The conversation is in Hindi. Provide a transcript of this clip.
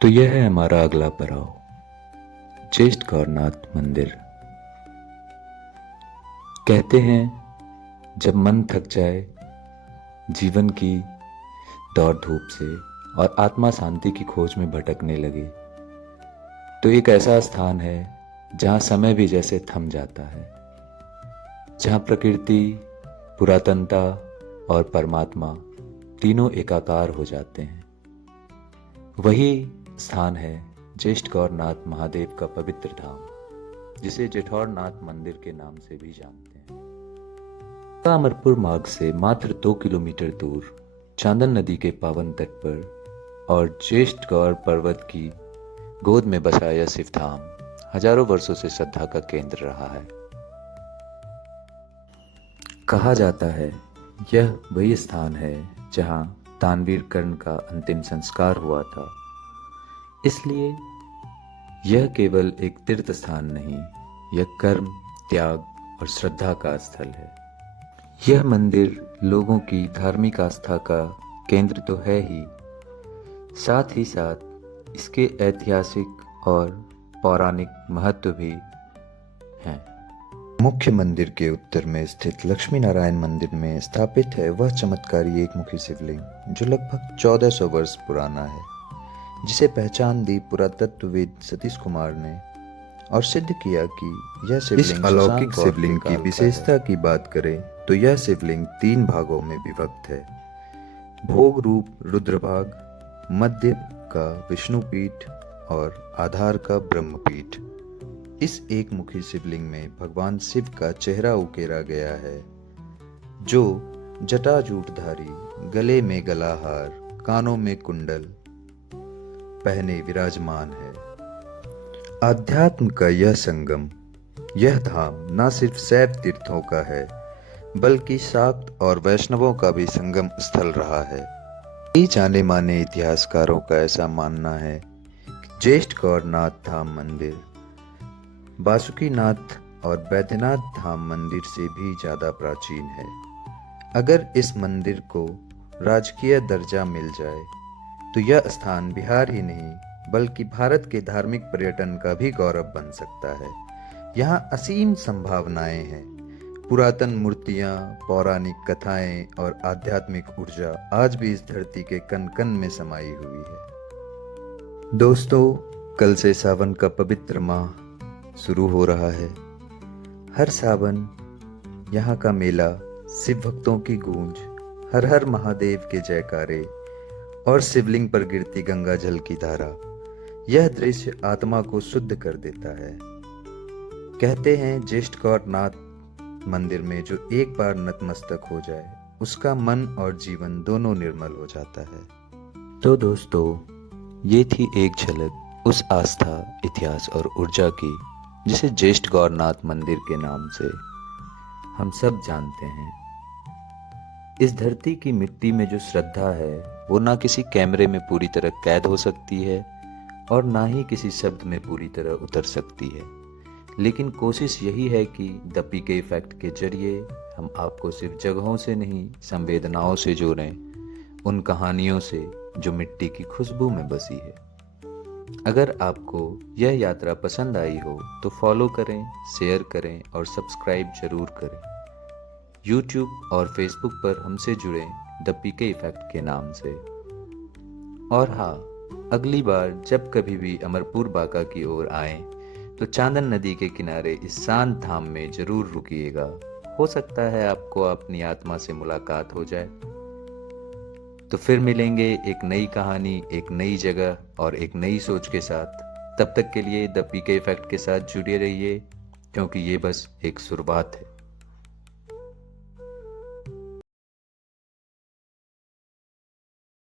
तो यह है हमारा अगला पड़ाव, ज्येष्ठ गौरनाथ मंदिर। कहते हैं जब मन थक जाए जीवन की दौड़ धूप से और आत्मा शांति की खोज में भटकने लगे, तो एक ऐसा स्थान है जहां समय भी जैसे थम जाता है, जहां प्रकृति, पुरातनता और परमात्मा तीनों एकाकार हो जाते हैं। वही स्थान है ज्येष्ठ गौरनाथ महादेव का पवित्र धाम, जिसे जेठौरनाथ मंदिर के नाम से भी जानते हैं। अमरपुर मार्ग से मात्र 2 किलोमीटर दूर चांदन नदी के पावन तट पर और ज्येष्ठ गौर पर्वत की गोद में बसा यह शिव धाम हजारों वर्षों से श्रद्धा का केंद्र रहा है। कहा जाता है यह वही स्थान है जहां दानवीर कर्ण का अंतिम संस्कार हुआ था। इसलिए यह केवल एक तीर्थ स्थान नहीं, यह कर्म, त्याग और श्रद्धा का स्थल है। यह मंदिर लोगों की धार्मिक आस्था का केंद्र तो है ही, साथ ही साथ इसके ऐतिहासिक और पौराणिक महत्व भी हैं। मुख्य मंदिर के उत्तर में स्थित लक्ष्मी नारायण मंदिर में स्थापित है वह चमत्कारी एक मुखी शिवलिंग जो लगभग 1400 वर्ष पुराना है, जिसे पहचान दी पुरातत्वविद सतीश कुमार ने और सिद्ध किया कि यह शिवलिंग, इस अलौकिक शिवलिंग की विशेषता की बात करें तो यह शिवलिंग 3 भागों में विभक्त है। भोग रूप रुद्रभाग, मध्य का विष्णुपीठ और आधार का ब्रह्मपीठ। इस एक मुखी शिवलिंग में भगवान शिव का चेहरा उकेरा गया है, जो जटाजूटधारी, गले में गलाहार, कानों में कुंडल पहने विराजमान है। आध्यात्म का यह संगम, यह धाम न सिर्फ शैव तीर्थों का है बल्कि शाक्त और वैष्णवों का भी संगम स्थल रहा है। कई जाने माने इतिहासकारों का ऐसा मानना है कि ज्येष्ठ गौरनाथ धाम मंदिर बासुकीनाथ और बैद्यनाथ धाम मंदिर से भी ज्यादा प्राचीन है। अगर इस मंदिर को राजकीय दर्जा मिल जाए तो यह स्थान बिहार ही नहीं बल्कि भारत के धार्मिक पर्यटन का भी गौरव बन सकता है। यहाँ असीम संभावनाएं हैं। पुरातन मूर्तियां, पौराणिक कथाएं और आध्यात्मिक ऊर्जा आज भी इस धरती के कण कण में समाई हुई है। दोस्तों, कल से सावन का पवित्र माह शुरू हो रहा है। हर सावन यहाँ का मेला, शिव भक्तों की गूंज, हर हर महादेव के जयकारे और शिवलिंग पर गिरती गंगा जल की धारा, यह दृश्य आत्मा को शुद्ध कर देता है। कहते हैं ज्येष्ठ गौरनाथ मंदिर में जो एक बार नतमस्तक हो जाए उसका मन और जीवन दोनों निर्मल हो जाता है। तो दोस्तों, ये थी एक झलक उस आस्था, इतिहास और ऊर्जा की जिसे ज्येष्ठ गौरनाथ मंदिर के नाम से हम सब जानते हैं। इस धरती की मिट्टी में जो श्रद्धा है वो ना किसी कैमरे में पूरी तरह कैद हो सकती है और ना ही किसी शब्द में पूरी तरह उतर सकती है, लेकिन कोशिश यही है कि द पीके इफेक्ट के जरिए हम आपको सिर्फ जगहों से नहीं, संवेदनाओं से जोड़ें, उन कहानियों से जो मिट्टी की खुशबू में बसी है। अगर आपको यह यात्रा पसंद आई हो तो फॉलो करें, शेयर करें और सब्सक्राइब जरूर करें। यूट्यूब और फेसबुक पर हमसे जुड़ें द पीके इफेक्ट के नाम से। और हाँ, अगली बार जब कभी भी अमरपुर बांका की ओर आएं तो चांदन नदी के किनारे इस शांत धाम में जरूर रुकिएगा। हो सकता है आपको अपनी आत्मा से मुलाकात हो जाए। तो फिर मिलेंगे एक नई कहानी, एक नई जगह और एक नई सोच के साथ। तब तक के लिए द पीके इफेक्ट के साथ जुड़े रहिए, क्योंकि ये बस एक शुरुआत है।